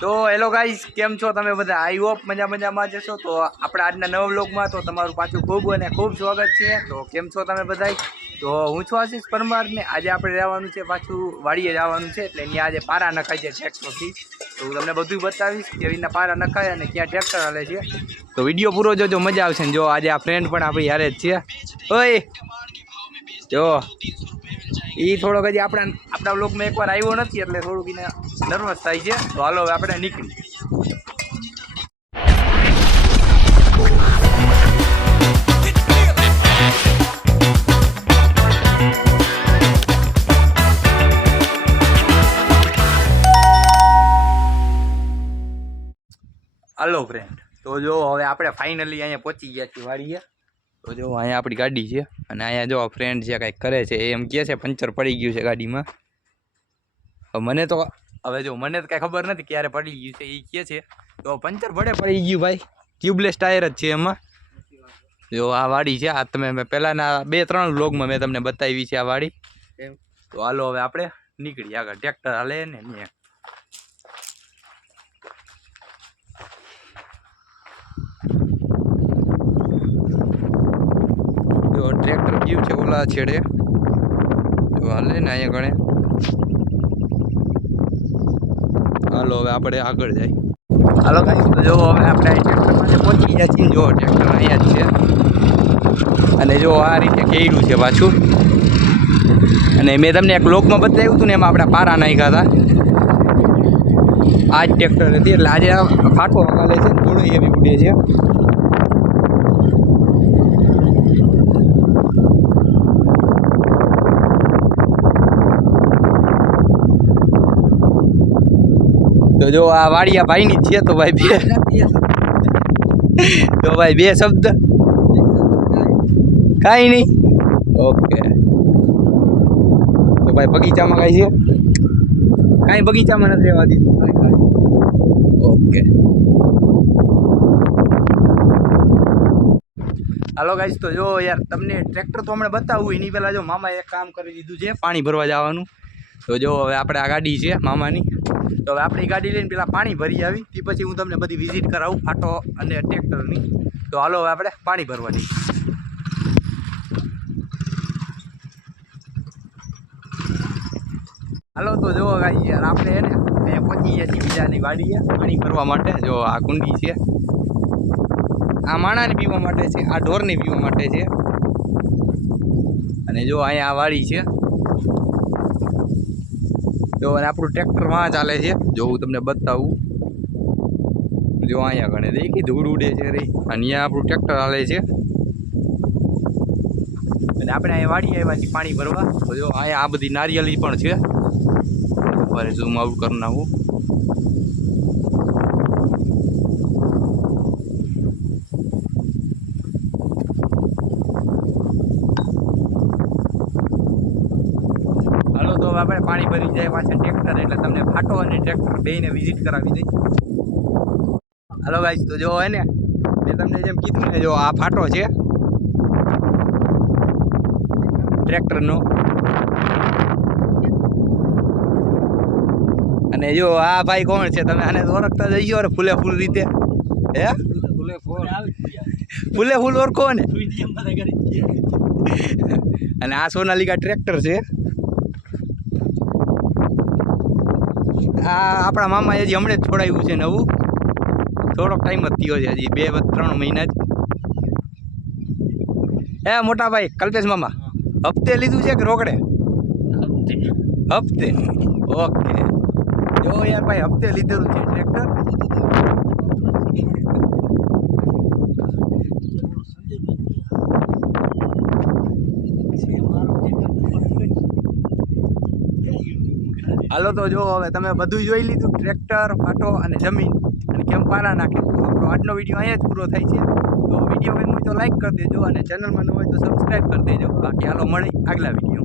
તો hello guys, કેમ છો તમે બધા? આઈ હોપ મજામાં જશો. તો આપણે આજના નવા વ્લોગમાં તો તમારું પાછું ખૂબ અને ખૂબ સ્વાગત છે. તો કેમ છો તમે બધા? તો હું છું આશીષ પરમાર ને આજે આપણે જવાનું છે પાછું વાડીએ જવાનું છે. એટલે અહીંયા આજે પારા નખાય છે ટ્રેક્ટરથી. તો હું તમને બધું બતાવીશ કેવી રીતના પારા નખાય અને ક્યાં ટ્રેક્ટર હાલે છે. તો વિડીયો પૂરો જોજો, મજા આવશે ને. જો આજે આ ફ્રેન્ડ પણ આપણી યારે જ છે. ઓય જો એ થોડોક હજી આપણા વ્લોગમાં એકવાર આવ્યો નથી એટલે થોડુંક એને નર્વસ થાય છે. તો હાલો હવે આપણે નીકળી. હાલો ફ્રેન્ડ, તો જો હવે આપણે ફાઇનલી અહીંયા પહોંચી ગયા છીએ વાડીએ. તો જો અહીંયા આપણી ગાડી છે અને અહીંયા જો ફ્રેન્ડ છે કાંઈક કરે છે. એમ કહે છે પંચર પડી ગયું છે ગાડીમાં. મને તો કાંઈ ખબર નથી ક્યારે પડી ગયું છે. એ કહે છે તો પંચર પડી ગયું ભાઈ. ટ્યુબલેસ ટાયર જ છે એમાં. જો આ વાડી છે. આ તમે મેં પહેલાંના 2-3 વ્લોગમાં મેં તમને બતાવી છે આ વાડી. તો હાલો હવે આપણે નીકળીએ આગળ. ટ્રેક્ટર હાલે ને ત્યાં. જો ટ્રેક્ટર ગયું છે ઓલા છેડે. જો હાલે ને અહીંયા ગણે. હાલો હવે આપણે આગળ જાય. હાલો ગાઈસ, તો જો હવે આપણે ટ્રેક્ટરમાં પહોંચી ગયા છીએ. જો ટ્રેક્ટર અહીંયા જ છે અને જો આ રીતે કેયડું છે પાછું. અને મેં તમને એક બ્લોગમાં બતાવ્યું હતું ને, એમાં આપણે પારા નાખ્યા હતા. આ જ ટ્રેક્ટર હતી એટલે આજે ફાટો હકાલે છે, થોડું એવી ઉડે છે. તો જો આ વાડિયા ભાઈની જ છે. તો ભાઈ બે શબ્દ કાંઈ નહીં. ઓકે, તો ભાઈ બગીચામાં કાંઈ છે? કાંઈ બગીચામાં નથી રહેવા દીધું. ઓકે, હાલો ગાઈસ, તો જો યાર તમને ટ્રેક્ટર તો હમણાં બતાવું એની પહેલાં જો મામાએ એક કામ કરી દીધું છે, પાણી ભરવા જવાનું. તો જો હવે આપણે આ ગાડી છે મામાની. તો હવે આપણે ગાડી લઈને પેલા પાણી ભરી આવી, તે પછી હું તમને બધી વિઝિટ કરાવું ફાટો અને ટ્રેક્ટરની. તો હાલો હવે આપણે પાણી ભરવાની. હાલો તો જો ગાઈ યાર આપણે એને અહીંયા પહોંચી ગયા છીએ બીજાની વાડીએ પાણી ભરવા માટે. જો આ કુંડી છે, આ માણાને પીવા માટે છે, આ ઢોરને પીવા માટે છે. અને જો અહીંયા આ વાડી છે. જો અને આપણું ટ્રેક્ટર વાં ચાલે છે. જો હું તમને બતાવું. જો અહીંયા ગણે દેખી ધૂળ ઉડે છે રે. અને અહીંયા આપણું ટ્રેક્ટર હાલે છે અને આપણે અહીંયા વાડી આવ્યા છીએ પાણી ભરવા. તો જો અહીંયા આ બધી નારિયેળી પણ છે. મારે ઝૂમ આઉટ કરી નાખું. હાલો તો હવે આપણે પાણી ભરી જાય પાછા ટ્રેક્ટર, એટલે તમને ફાટો અને ટ્રેક્ટર બેયને વિઝિટ કરાવી દઈ. હાલો ગાઈસ, તો જો હે ને મેં તમને જેમ કીધું ને, જો આ ફાટો છે ટ્રેક્ટરનો. અને જો આ ભાઈ કોણ છે? તમે આને ઓળખતા જઈજો ને ફૂલે ફૂલ રીતે. હે ફૂલે ફૂલ ઓળખો ને. અને આ સોનાલિકા ટ્રેક્ટર છે. આ આપણા મામાએ હજી હમણાં જ છોડાવ્યું છે નવું. થોડોક ટાઈમ જ થયો છે, હજી 2-3 મહિના જ. હે મોટા ભાઈ કલ્પેશ મામા, હપ્તે લીધું છે કે રોકડે? હપ્તે. ઓકે, જો યાર ભાઈ હપ્તે લીધેલું છે ટ્રેક્ટર. હાલો તો જો હવે તમે બધું જોઈ લીધું, ટ્રેક્ટર, ફાટો અને જમીન અને કેમ પારા નાખે. આપણો આજનો વિડીયો અહીંયા જ પૂરો થાય છે. તો વિડીયો ગમ્યો હોય તો લાઈક કરી દેજો અને ચેનલમાં ન હોય તો સબસ્ક્રાઈબ કરી દેજો. બાકી હાલો મળી આગલા વિડીયો.